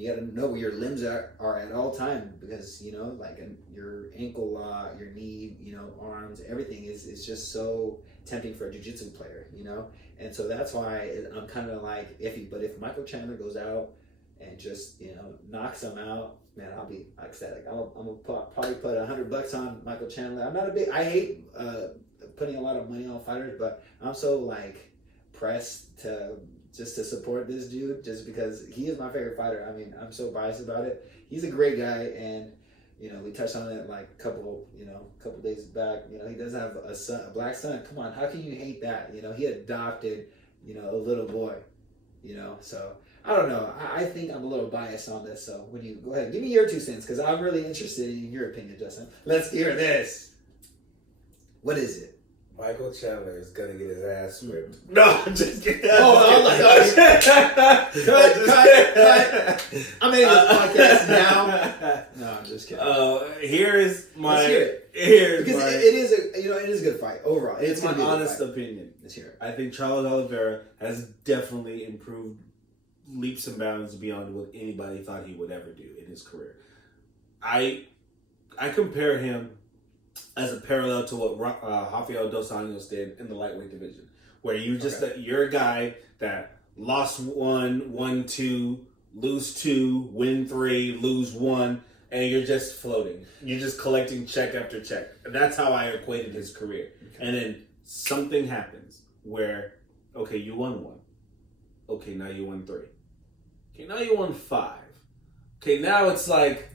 gotta know where your limbs are at all time, because your ankle, your knee, arms, everything is just so tempting for a jiu-jitsu player, and so that's why I'm kind of iffy. But if Michael Chandler goes out and just knocks him out, man, I'll be ecstatic. I'm gonna probably put $100 on Michael Chandler. I hate putting a lot of money on fighters, but I'm so pressed to support this dude just because he is my favorite fighter. I mean, I'm so biased about it. He's a great guy, and You know, we touched on it like a couple days back. You know, he does have a son, a black son. Come on, how can you hate that? You know, he adopted, you know, a little boy. You know, so I don't know. I think I'm a little biased on this. So when you go ahead, give me your 2 cents because I'm really interested in your opinion, Justin. Let's hear this. What is it? Michael Chandler is gonna get his ass whipped. No, I'm just kidding. Oh my gosh. Cut. I'm ending this podcast now. No, I'm just kidding. Here is my. Let's hear it. Here's because my, it is a good fight overall. It's my gonna be honest opinion. Let's hear it. I think Charles Oliveira has definitely improved leaps and bounds beyond what anybody thought he would ever do in his career. I compare him as a parallel to what Rafael Dos Anjos did in the lightweight division, where you're a guy that lost 1, won 2, lose 2, win 3, lose 1, and you're just floating. You're just collecting check after check. And that's how I equated his career. Okay. And then something happens where, okay, you won 1. Okay, now you won 3. Okay, now you won 5. Okay, now it's like,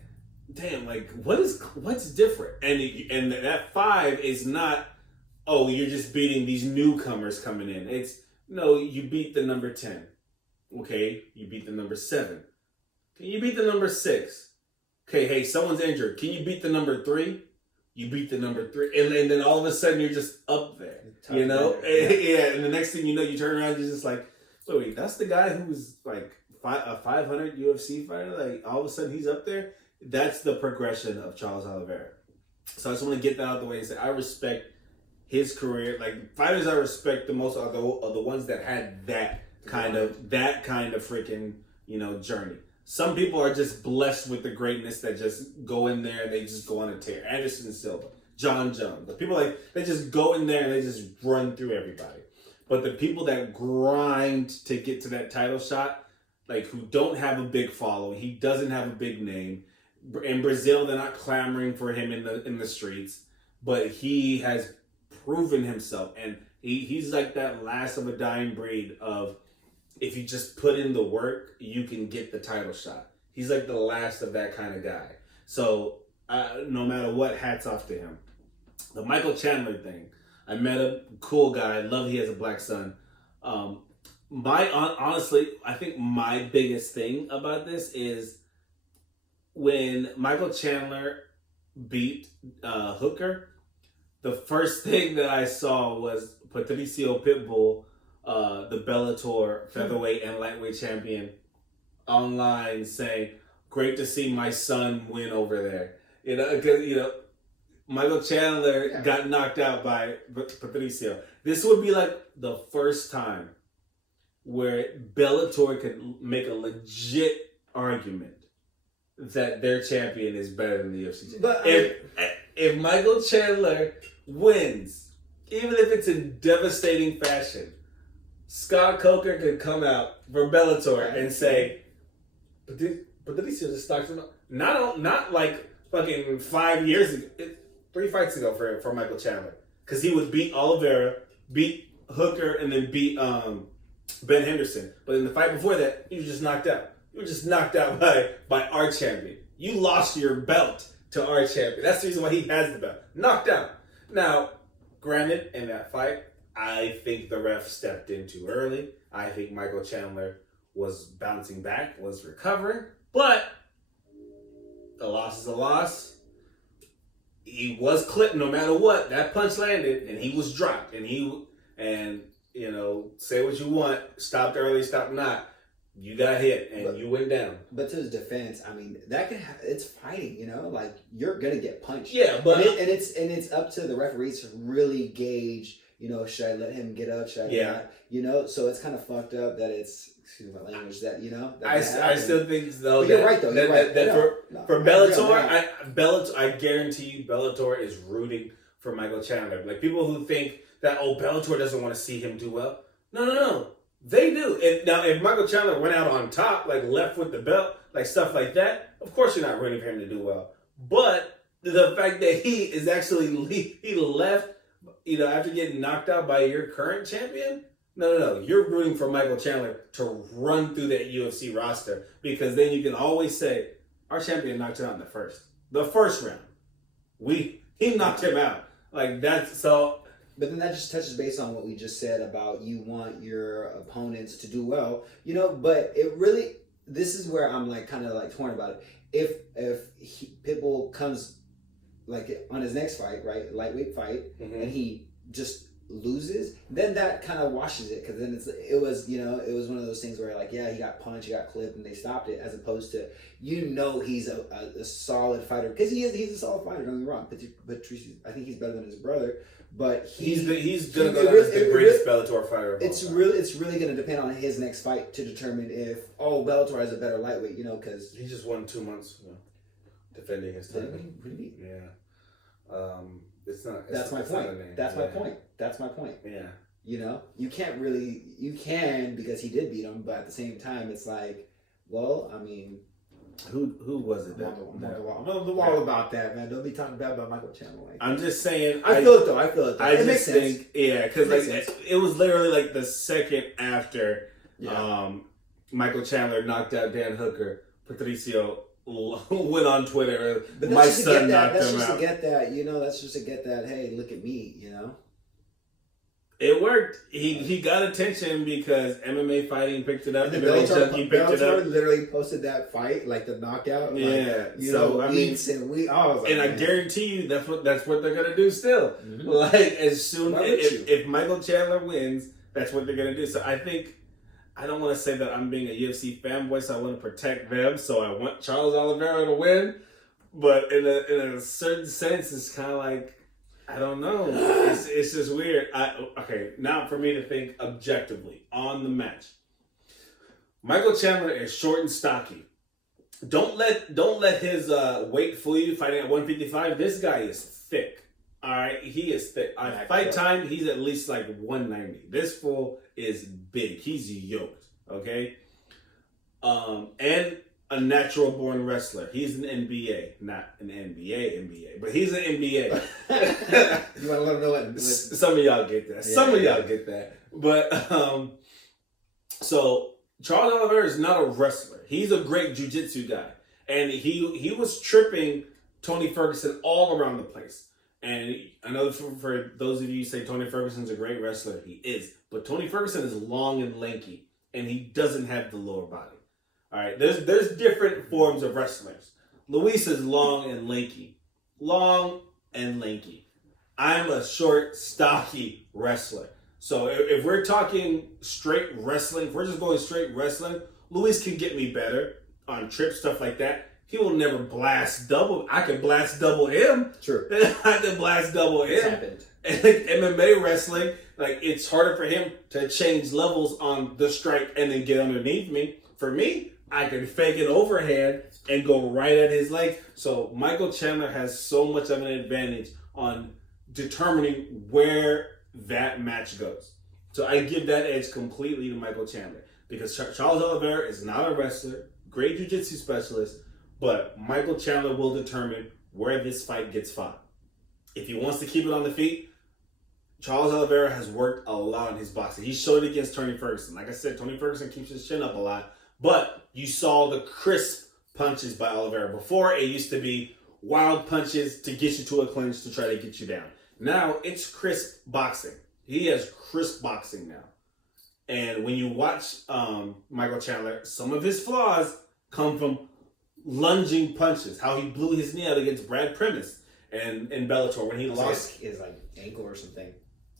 damn, like what's different? And that 5 is not, oh, you're just beating these newcomers coming in. It's no, you beat the number 10. Okay, you beat the number 7. Can you beat the number 6? Okay, hey, someone's injured. Can you beat the number 3? You beat the number 3, and then all of a sudden you're just up there. You know, yeah. And the next thing you know, you turn around, you're just like, wait, that's the guy who was like a 500 UFC fighter. Like all of a sudden he's up there. That's the progression of Charles Oliveira. So I just want to get that out of the way and say I respect his career. Like fighters I respect the most are the ones that had that kind of freaking, you know, journey. Some people are just blessed with the greatness that just go in there and they just go on a tear. Anderson Silva, John Jones. The people like they just go in there and they just run through everybody. But the people that grind to get to that title shot, like who don't have a big following, he doesn't have a big name. In Brazil, they're not clamoring for him in the streets, but he has proven himself, and he's like that last of a dying breed of if you just put in the work, you can get the title shot. He's like the last of that kind of guy. So no matter what, hats off to him. The Michael Chandler thing, I met a cool guy. I love he has a black son. Honestly, I think my biggest thing about this is when Michael Chandler beat Hooker, the first thing that I saw was Patricio Pitbull, the Bellator featherweight and lightweight champion, online saying, "Great to see my son win over there." You know, because Michael Chandler got knocked out by Patricio. This would be like the first time where Bellator could make a legit argument that their champion is better than the UFC. But if Michael Chandler wins, even if it's in devastating fashion, Scott Coker could come out for Bellator and say, Patricio just knocked him out. Not like fucking 5 years ago, 3 fights ago for Michael Chandler. Because he would beat Oliveira, beat Hooker, and then beat Ben Henderson. But in the fight before that, he was just knocked out. You were just knocked out by our champion. You lost your belt to our champion. That's the reason why he has the belt. Knocked out. Now, granted, in that fight, I think the ref stepped in too early. I think Michael Chandler was bouncing back, was recovering. But a loss is a loss. He was clipped no matter what. That punch landed, and he was dropped. And say what you want. Stopped early, stopped not. You got hit and you went down. But to his defense, I mean, that can it's fighting, like you're gonna get punched. Yeah, but it's up to the referees to really gauge, should I let him get up? Should I not? So it's kind of fucked up that it's, excuse my language, that I still think though. But you're right though. You're right. That for Bellator, I guarantee you, Bellator is rooting for Michael Chandler. Like people who think that Bellator doesn't want to see him do well. No. They do. If Michael Chandler went out on top, like left with the belt, like stuff like that, of course you're not rooting for him to do well. But the fact that he is actually, he left, after getting knocked out by your current champion, no. You're rooting for Michael Chandler to run through that UFC roster because then you can always say, our champion knocked him out in the first. the first round. He knocked him out. Like, that's so. But then that just touches base on what we just said about you want your opponents to do well, but it really, this is where I'm like kind of like torn about it. If Pitbull comes like on his next fight, right, lightweight fight, and he just loses, then that kind of washes it, because then it was one of those things where like, yeah, he got punched, he got clipped, and they stopped it, as opposed to he's a solid fighter, because he's a solid fighter. Don't get me wrong, Patrice, I think he's better than his brother, but he's gonna go down as the greatest Bellator fighter. It's really gonna depend on his next fight to determine if Bellator has a better lightweight, because he just won 2 months defending his title. Yeah. That's my point. That's my point. Yeah. You can't really, you can, because he did beat him, but at the same time, it's like, well, I mean, who was it? I'm on the wall about that, man. Don't be talking bad about Michael Chandler. Like I'm just saying. I feel it though. I just think, because like it was literally like the second after Michael Chandler knocked out Dan Hooker, Patricio went on Twitter. But my son knocked him out. That's just to get that, that's just to get that, hey, look at me, It worked. He got attention because MMA fighting picked it up. And Bellator literally posted that fight, like the knockout. Yeah. Like, so I mean, I guarantee you that's what they're gonna do still. Mm-hmm. Like as soon if Michael Chandler wins, that's what they're gonna do. So I think, I don't want to say that I'm being a UFC fanboy, so I want to protect them. So I want Charles Oliveira to win, but in a certain sense, it's kind of like, I don't know. It's just weird. Okay, now for me to think objectively on the match. Michael Chandler is short and stocky. Don't let his weight fool you. Fighting at 155, this guy is thick. All right, he is thick. On fight time, he's at least like 190. This fool is big. He's yoked. Okay, and a natural born wrestler. He's an NBA, not an NBA, but he's an NBA. You want to let him know what? Some of y'all get that. Some of y'all get that. But so Charles Oliveira is not a wrestler. He's a great jiu-jitsu guy, and he was tripping Tony Ferguson all around the place. And I know for those of you who say Tony Ferguson's a great wrestler, he is. But Tony Ferguson is long and lanky, and he doesn't have the lower body. All right, there's different forms of wrestlers. Luis is long and lanky. Long and lanky. I'm a short, stocky wrestler. So if we're talking straight wrestling, if we're just going straight wrestling, Luis can get me better on trips, stuff like that. He will never blast double. I can blast double him. Sure. I can blast double him. It's happened. And like MMA wrestling, like it's harder for him to change levels on the strike and then get underneath me. For me, I can fake an overhand and go right at his leg. So Michael Chandler has so much of an advantage on determining where that match goes. So I give that edge completely to Michael Chandler, because Charles Oliveira is not a wrestler, great jiu-jitsu specialist, but Michael Chandler will determine where this fight gets fought. If he wants to keep it on the feet, Charles Oliveira has worked a lot on his boxing. He showed it against Tony Ferguson. Like I said, Tony Ferguson keeps his chin up a lot, but you saw the crisp punches by Oliveira. Before, it used to be wild punches to get you to a clinch to try to get you down. Now, it's crisp boxing. He has crisp boxing now. And when you watch Michael Chandler, some of his flaws come from lunging punches. How he blew his knee out against Brad Primus and in Bellator when he lost his like ankle or something.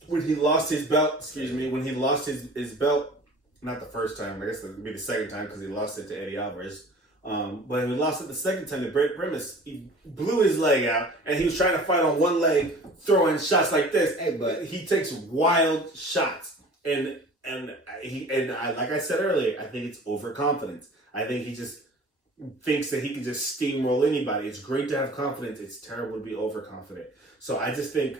When he lost his belt, when he lost his belt, not the first time, I guess it would be the second time because he lost it to Eddie Alvarez. But when he lost it the second time to Brad Primus, he blew his leg out and he was trying to fight on one leg, throwing shots like this. Hey, but he takes wild shots, and like I said earlier, I think it's overconfidence. I think he just thinks that he can just steamroll anybody. It's great to have confidence. It's terrible to be overconfident. So I just think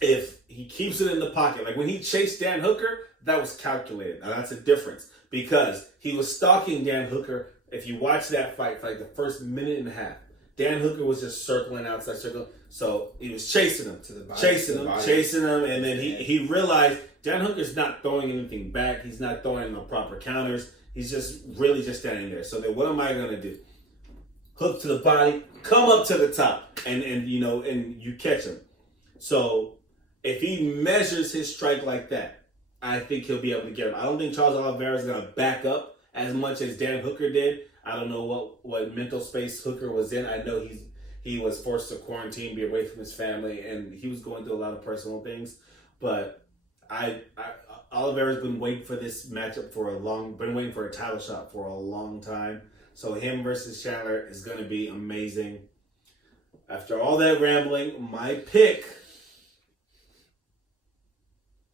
if he keeps it in the pocket, like when he chased Dan Hooker, that was calculated. Now that's a difference because he was stalking Dan Hooker. If you watch that fight for like the first minute and a half, Dan Hooker was just circling outside circle. So he was chasing him, chasing him, and then he realized Dan Hooker's not throwing anything back. He's not throwing no proper counters. He's just really just standing there. So then what am I going to do? hook to the body, come up to the top, and you catch him. So if he measures his strike like that, I think he'll be able to get him. I don't think Charles Oliveira is going to back up as much as Dan Hooker did. I don't know what mental space Hooker was in. I know he was forced to quarantine, be away from his family, and he was going through a lot of personal things. But Oliveira's been waiting for this matchup been waiting for a title shot for a long time. So him versus Chandler is going to be amazing. After all that rambling, my pick,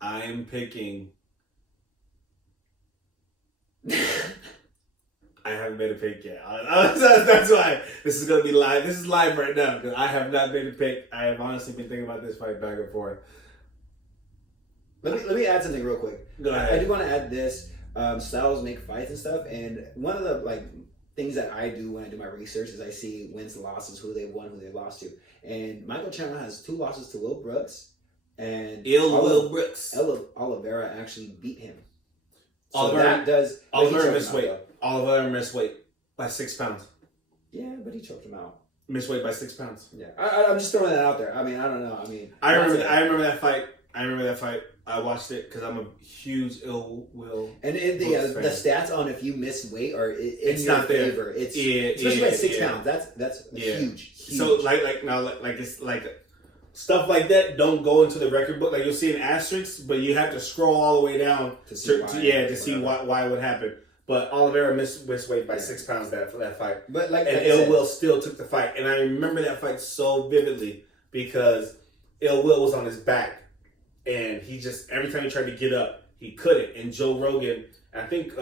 I am picking. I haven't made a pick yet. That's why this is going to be live. This is live right now because I have not made a pick. I have honestly been thinking about this fight back and forth. Let me add something real quick. Go ahead. I do want to add this. Styles make fights and stuff, and one of the things that I do when I do my research is I see wins, losses, who they won, who they lost to. And Michael Chandler has 2 losses to Will Brooks, and Will Brooks. Oliveira actually beat him. So Oliveira missed weight. Though. Oliveira missed weight by 6 pounds. Yeah, but he choked him out. Missed weight by 6 pounds. Yeah, I'm just throwing that out there. I mean, I don't know. I remember that fight. I watched it because I'm a huge Ill Will. And the stats on if you miss weight are in your not there. favor. It's especially by 6 pounds. That's huge. So it's like stuff like that don't go into the record book. Like you'll see an asterisk, but you have to scroll all the way down to see why it would happen. But Oliveira missed weight by 6 pounds for that fight. But Ill Will still took the fight, and I remember that fight so vividly because Ill Will was on his back. And he just, every time he tried to get up, he couldn't. And Joe Rogan, I think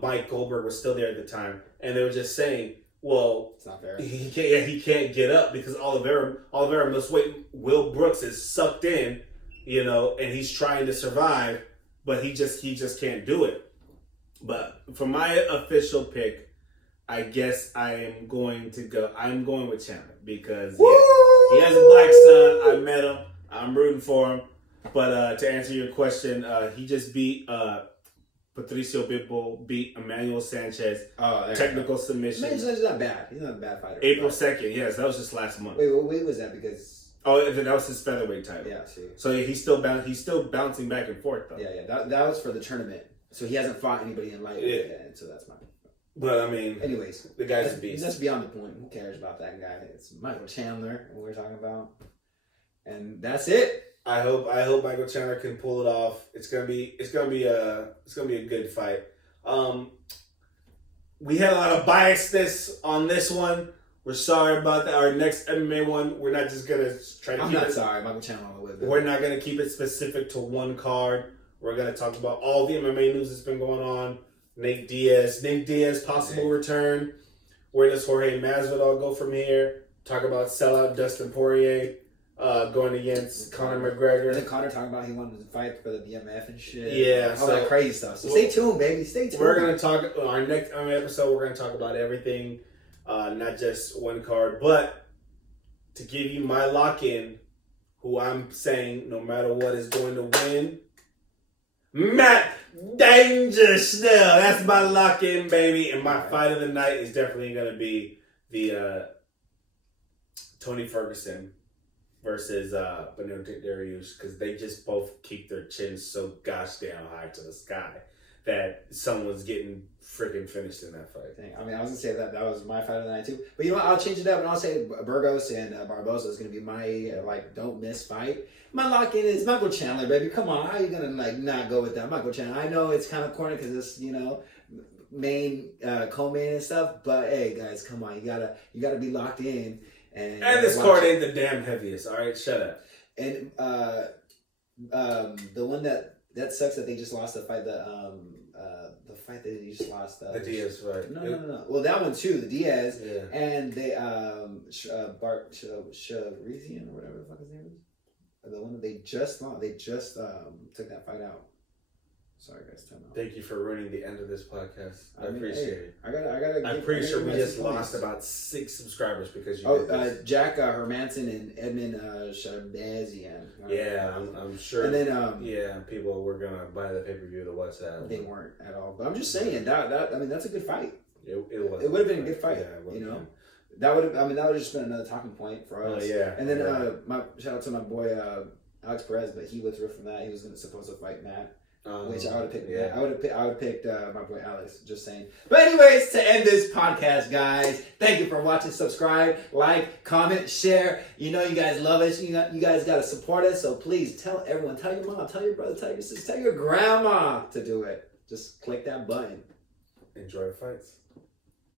Mike Goldberg was still there at the time, and they were just saying, well, it's not fair. He can't get up because Oliveira must wait. Will Brooks is sucked in, and he's trying to survive, but he just can't do it. But for my official pick, I guess I'm going with Chandler because he has a black son. I met him. I'm rooting for him. But to answer your question, he just beat Patricio Pitbull, beat Emmanuel Sanchez. Technical submission. He's not bad. He's not a bad fighter. April 2nd, yes, that was just last month. Wait, what weight was that? Because that was his featherweight title. Yeah, see. So he's still bouncing back and forth though. Yeah. That was for the tournament. So he hasn't fought anybody in lightweight yet. So that's fine. But I mean, anyways, the guy's a beast. That's beyond the point. Who cares about that guy? It's Michael Chandler, what we're talking about, and that's it. I hope Michael Chandler can pull it off. It's gonna be a good fight. We had a lot of biasness on this one. We're sorry about that. Our next MMA one, we're not just gonna try to. I'm not sorry, Michael Chandler on the way. We're not gonna keep it specific to one card. We're gonna talk about all the MMA news that's been going on. Nate Diaz possible return. Where does Jorge Masvidal go from here? Talk about sellout Dustin Poirier. Going against Conor McGregor. Isn't Conor talking about he wanted to fight for the BMF and shit? Yeah. All that crazy stuff. So stay tuned, baby. Stay tuned. We're going to talk, our next episode, we're going to talk about everything, not just one card. But to give you my lock-in, who I'm saying no matter what is going to win, Matt Danger Snell. That's my lock-in, baby. And my fight of the night is definitely going to be the Tony Ferguson versus Benedict Dariush, because they just both keep their chins so gosh damn high to the sky that someone's getting freaking finished in that fight. I mean, I was gonna say that was my fight of the night too, but you know what? I'll change it up and I'll say Burgos and Barbosa is gonna be my don't miss fight. My lock-in is Michael Chandler, baby. Come on, how are you gonna not go with that, Michael Chandler? I know it's kind of corny because it's main co-main and stuff, but hey guys, come on, you gotta be locked in. And this card ain't the damn heaviest. All right, shut up. And the one that sucks that they just lost the fight. The fight that they just lost. The Diaz fight. No. Well, that one too. The Diaz. Yeah. And they Sharizian or whatever the fuck his name is. The one that they just lost. They just took that fight out. Sorry, guys. Time out. Thank you for ruining the end of this podcast. I appreciate it. I'm pretty sure we just lost about 6 subscribers because you did this. Jack Hermanson and Edmund Shabazian. Yeah, I'm sure. And then people were gonna buy the pay-per-view to watch that. They weren't at all. But I'm just saying that I mean that's a good fight. It was. It would have been a good fight. Yeah, that would have just been another talking point for us. Yeah. And then my shout out to my boy Alex Perez, but he withdrew from that. He was supposed to fight Matt. Which I would have picked. Yeah. I would have picked my boy Alex. Just saying. But anyways, to end this podcast, guys, thank you for watching. Subscribe, like, comment, share. You know you guys love us. You guys got to support us. So please tell everyone. Tell your mom. Tell your brother. Tell your sister. Tell your grandma to do it. Just click that button. Enjoy the fights.